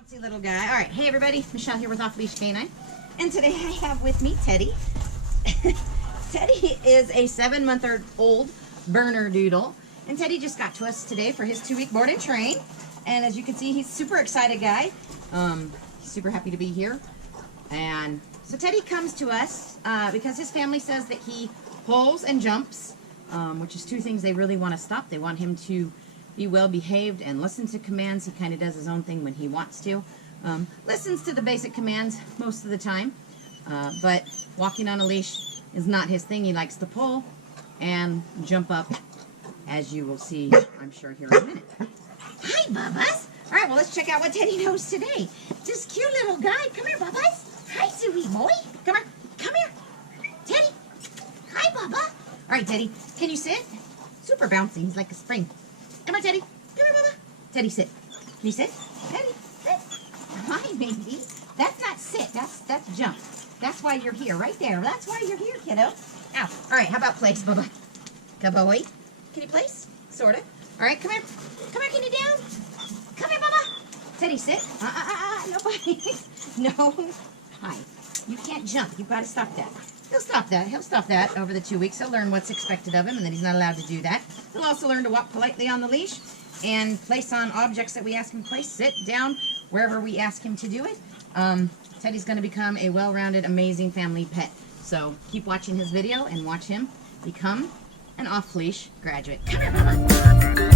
Bouncy little guy. All right, hey everybody, Michelle here with Off Leash Canine, and today I have with me Teddy. Teddy is a 7-month-old Bernerdoddle, and Teddy just got to us today for his 2-week board and train. And as you can see, he's a super excited guy. He's super happy to be here. And so Teddy comes to us because his family says that he pulls and jumps, which is two things they really want to stop. They want him to be well behaved and listen to commands. He kind of does his own thing when he wants to. Listens to the basic commands most of the time, but walking on a leash is not his thing. He likes to pull and jump up, as you will see, I'm sure, here in a minute. Hi, Bubba's. All right, well, let's check out what Teddy knows today. This cute little guy. Come here, Bubba's. Hi, sweet boy. Come here. Come here. Teddy. Hi, Bubba. All right, Teddy, can you sit? Super bouncy. He's like a spring. Come here, Teddy. Come here, Bubba. Teddy, sit. Can you sit? Teddy, sit. Hi, baby. That's not sit. That's jump. That's why you're here, right there. That's why you're here, kiddo. Ow. All right, how about place, Bubba? Good boy. Can you place? Sort of. All right, come here. Come here, can you down? Come here, Bubba. Teddy, sit. Nobody. No. Hi. You can't jump. You've got to stop that. He'll stop that. He'll stop that over the 2 weeks. He'll learn what's expected of him and that he's not allowed to do that. He'll also learn to walk politely on the leash and place on objects that we ask him to place, sit down wherever we ask him to do it. Teddy's going to become a well-rounded, amazing family pet. So keep watching his video and watch him become an off-leash graduate. Come here, Bubba.